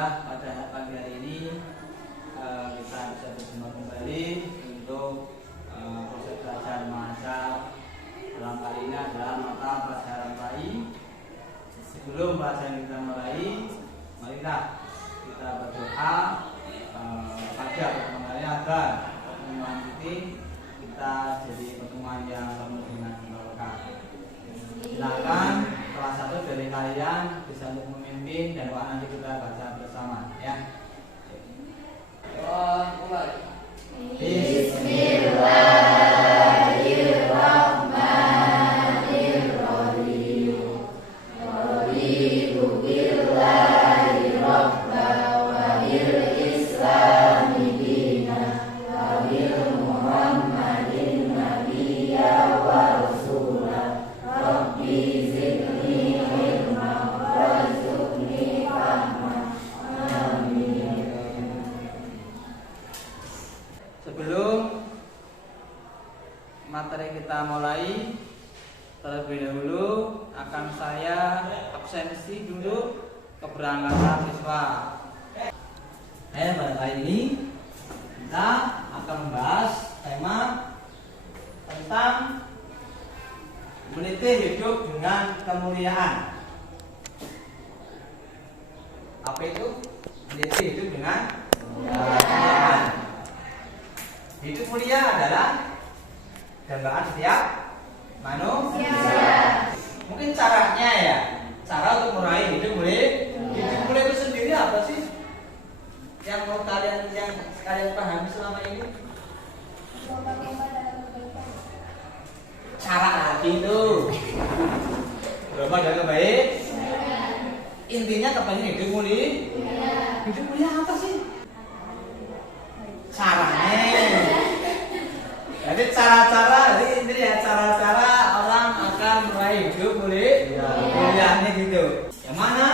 Alhamdulillah pada pagi hari ini kita bisa berjumpa kembali untuk proses belajar mengajar. Dalam kali ini adalah mata pelajaran PAI. Sebelum pelajaran kita mulai, marilah kita berdoa pada pertemuan kali agar pertemuan kita jadi pertemuan yang penuh dengan berkah. Silakan salah satu dari kalian bisa untuk memimpin dan nanti kita baca bersama ya. Mulai. Bismillahirrahmanirrahim. Raditu billahi rabba wa bil islami dina wa bil muhammadin nabiyya wa rasulah. Rabbi zidni ilma warzuqni fahma. Amin. Sebelum materi kita mulai, terlebih dahulu akan saya absensi dulu keberangkatan siswa. Pada kali ini kita akan membahas tema tentang meniti hidup dengan kemuliaan. Apa itu meniti hidup dengan kemuliaan? Hidup mulia adalah dambaan setiap manusia. Mungkin caranya ya, cara untuk meraih hidup mulia. Hidup mulia itu sendiri apa sih? Yang mau kalian pahami selama ini? Cara lagi itu berubah dan kebaik. Intinya kepengen hidup mulia. Hidup mulia apa sih? Caranya. Jadi cara-cara, jadi intinya ya cara-cara orang akan meraih hidup muliaannya gitu. Yang mana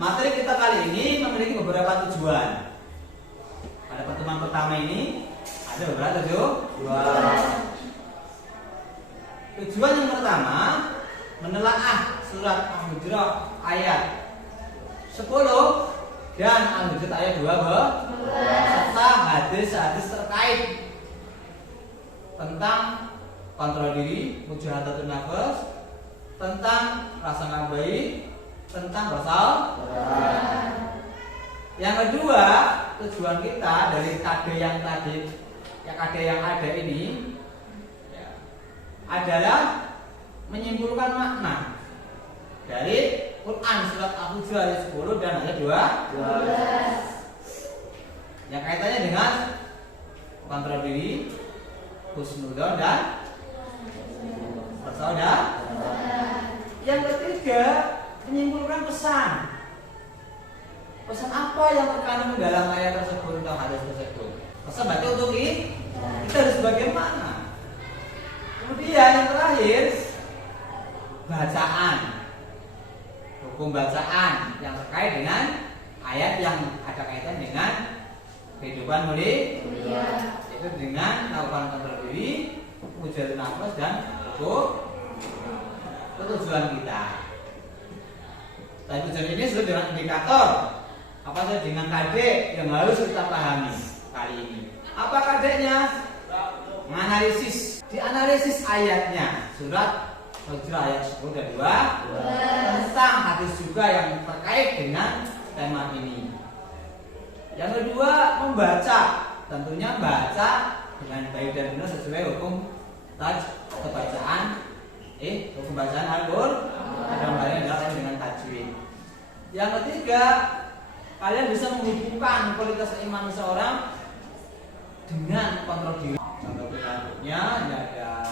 materi kita kali ini memiliki beberapa tujuan. Pada pertemuan pertama ini ada beberapa tujuan. Tujuan yang pertama menelaah surat Al-Hujurat ayat 10 dan Al-Hujurat ayat 12 serta hadis-hadis terkait tentang kontrol diri, mujahadatun nafs, tentang prasangka baik, tentang bersabar. Yang kedua, tujuan kita dari KD yang tadi, KD yang ada ini adalah menyimpulkan makna dari Quran surat Al-Hujurat ayat 10 dan ayat 12 yang kaitannya dengan kontrol diri, husnudzon dan bersaudara. Yang ketiga, menyimpulkan pesan. Pesan apa yang terkandung dalam ayat tersebut atau hadis tersebut? Pesan berarti untuk kita harus bagaimana? Kemudian yang terakhir, bacaan. Hukum bacaan yang terkait dengan ayat yang ada kaitan dengan kehidupan mulia. Itu dengan melakukan kontrol diri, mujahadatun nafs dan hukum. Itu tujuan kita. Dan tujuan ini sudah dengan indikator. Apa saja dengan KD yang harus kita pahami kali ini. Apa KD-nya? Menganalisis. Dianalisis ayatnya surat Al-Hujurat ayat 10 dan 2 tentang hadis juga yang terkait dengan tema ini. Yang kedua, membaca. Tentunya baca dengan baik dan benar sesuai hukum bacaan hukum bacaan Al-Qur'an dalam hal ini adalah dengan tajwid. Yang ketiga, kalian bisa menghubungkan kualitas iman seseorang dengan kontrol diri. Contoh berikutnya ada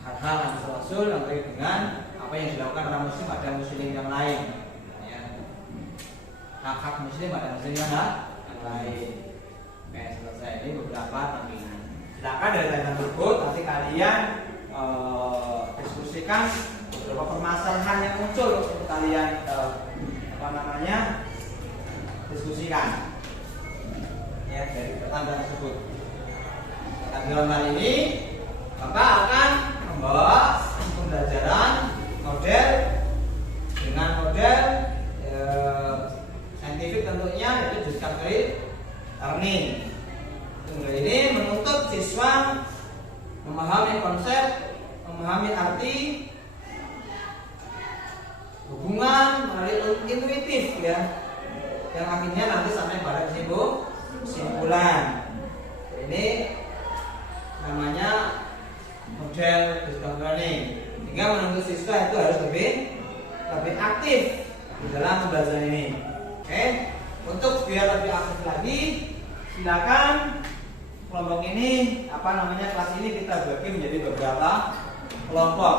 hal-hal yang Rasul yang terkait dengan apa yang dilakukan orang muslim pada muslim yang lain. Hak-hak muslim pada muslim yang lain. Selesai ini beberapa tampilan. Silakan dari tampilan tersebut nanti kalian diskusikan beberapa permasalahan yang muncul untuk kalian diskusikan ya dari tampilan tersebut. Tampilan kali ini Bapak akan membawa pembelajaran model dengan model saintifik tentunya, jadi learning. Tunggal ini menuntut siswa memahami konsep, memahami arti, hubungan melalui intuitif ya, yang akhirnya nanti sampai pada kesimpulan. Ini namanya model distance learning. Sehingga menuntut siswa itu harus lebih aktif di dalam pembelajaran ini. Oke, untuk biar lebih aktif lagi, silakan kelompok ini kelas ini kita bagi menjadi beberapa kelompok.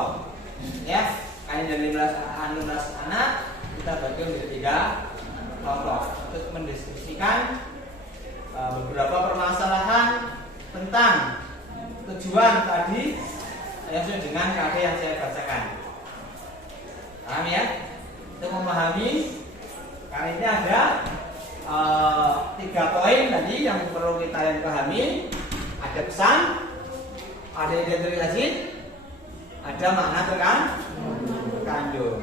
Ya, ada 15 anak kita bagi menjadi 3 kelompok untuk mendiskusikan beberapa permasalahan tentang tujuan tadi yang sesuai dengan KD yang saya bacakan. Paham ya? Untuk memahami, kali ini ada 3 poin tadi yang perlu kita pahami. Ada pesan, ada identifikasi, ada makna terkandung.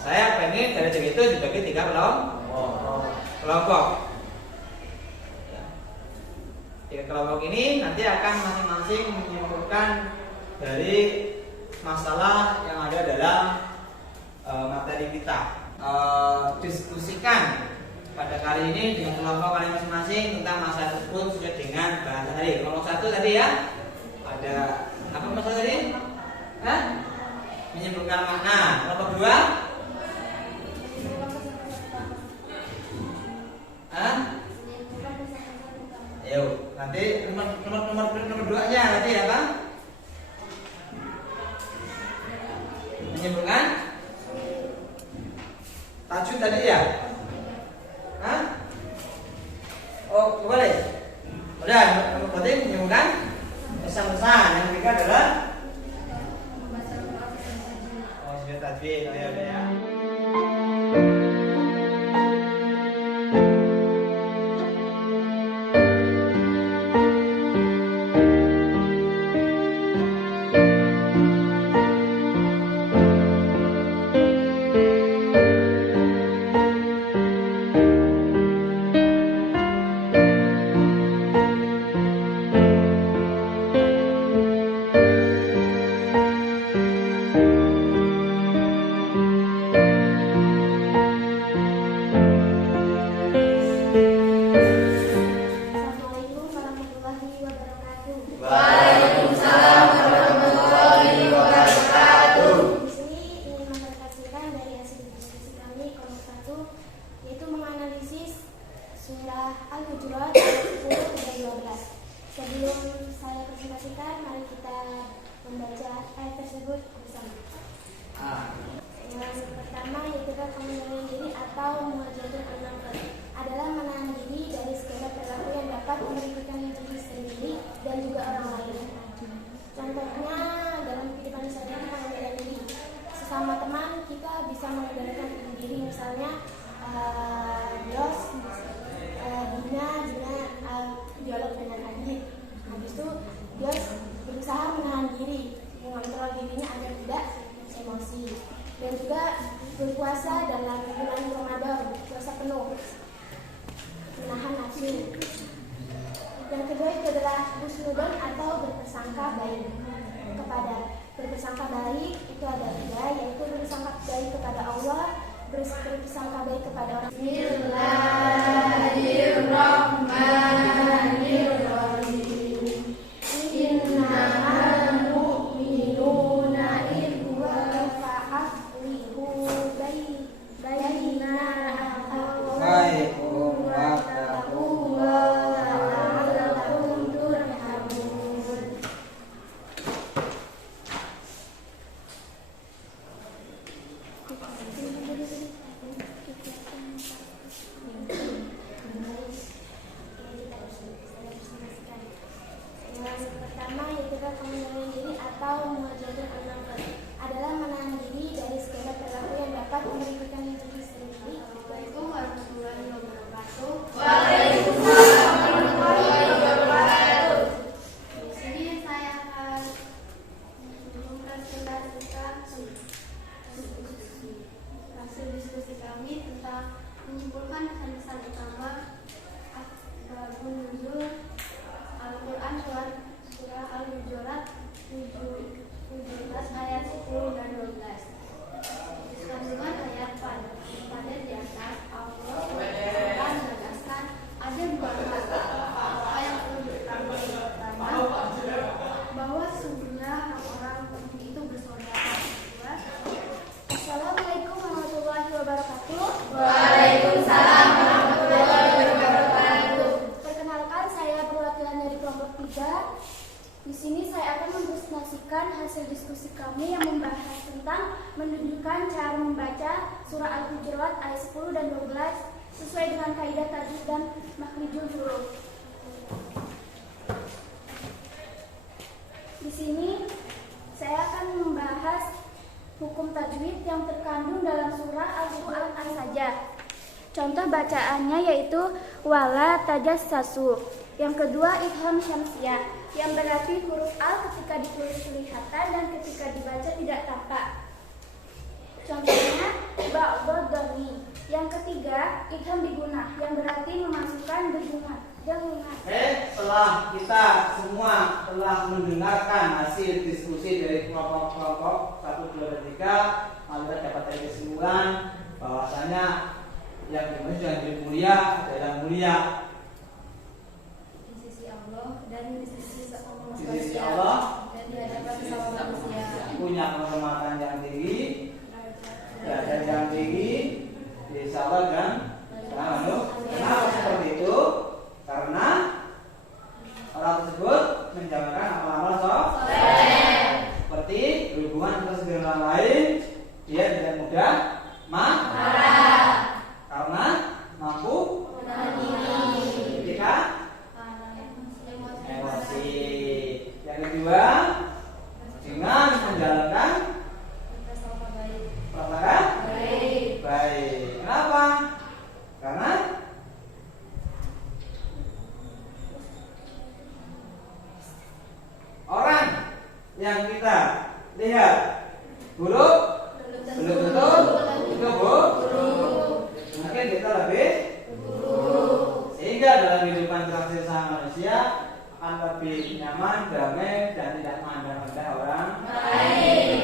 Saya pengen dari itu dibagi 3 kelompok. Kelompok ini nanti akan masing-masing menyimpulkan dari masalah yang ada dalam materi kita. Diskusikan pada kali ini dengan kelompok kalian masing-masing tentang masalah tersebut sesuai dengan bahasa tadi. Kelompok 1 tadi ya, ada apa masalah tadi? Menyimpulkan makna. Kelompok 2 Ayo, nanti nomor 2-nya nanti apa? Menyimpulkan tajwid tadi ya? Oh, boleh. Udah, berarti menyimpulkan pesan-pesan. Yang ketiga adalah sudah tajwid. Oh ya, udah ya. Berpuasa dalam bulan Ramadan, puasa penuh, menahan nafsu. Yang kedua itu adalah husnudon atau berprasangka baik. Berprasangka baik itu ada 3, yaitu berprasangka baik kepada Allah, berprasangka baik kepada orang. Bismillahirrahmanirrahim. Innamal mu'minuna ikhwatun fa'aslihu baina akhawaykum wattaqullaha la'allakum turhamun. ke-12 sesuai dengan kaidah tajwid dan makhrijul huruf. Di sini saya akan membahas hukum tajwid yang terkandung dalam surah Al-Qur'an saja. Contoh bacaannya yaitu wala tajassasu. Yang kedua idgham syamsiyah, yang berarti huruf al ketika ditulis kelihatan dan ketika dibaca tidak tampak. Contohnya ba'dad dhammi. Yang ketiga idgham bigunah, yang berarti memasukkan dengungan. Setelah kita semua telah mendengarkan hasil diskusi dari kelompok-kelompok 1, 2, dan 3, maka kita dapat dari kesimpulan bahwasanya yang dimaksud dengan mulia adalah mulia di sisi Allah dan di sisi Allah, dan di hadapan sesama manusia, punya kehormatan yang tinggi, derajat yang tinggi di sisi Allah dan manusia. Kenapa seperti itu? Karena orang tersebut menjalankan amal-amal soleh, seperti berhubungan dengan segala lain, dia tidak mudah marah karena mampu ketika emosi. Yang kedua, dengan menjalankan prasangka baik. Kenapa? Karena orang yang kita lihat buruk belum tentu itu buruk. Mungkin kita lebih buruk. Sehingga dalam kehidupan interaksi sama manusia akan lebih nyaman, damai, dan tidak memandang rendah orang lain.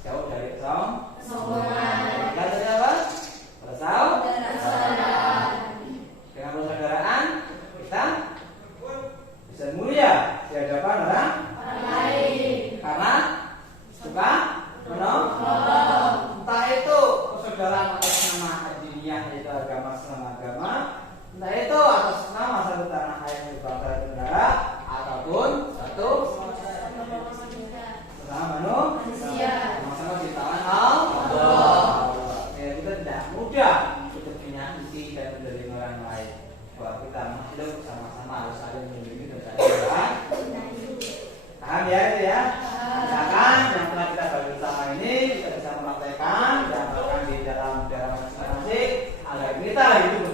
Jauh dari kesombongan. Kita tadi apa? Persaudaraan. Dengan persaudaraan kita bisa mulia di hadapan orang lain karena suka menolong. Entah itu persaudaraan atas nama adiliyah, yaitu agama sesama agama, entah itu atas nama satu tanah air di bangsa dan negara, ataupun satu sesama manusia, sama-sama ciptaan Allah. Ya, kita tidak mudah untuk menyakiti dan menerima orang lain. Bahwa kita hidup bersama-sama harus saling melindungi dan saling berbagi. Paham ya itu ya? Misalkan yang telah kita bagi bersama ini kita bisa mempraktekkan dan melakukan di dalam masing-masing agar kita hidup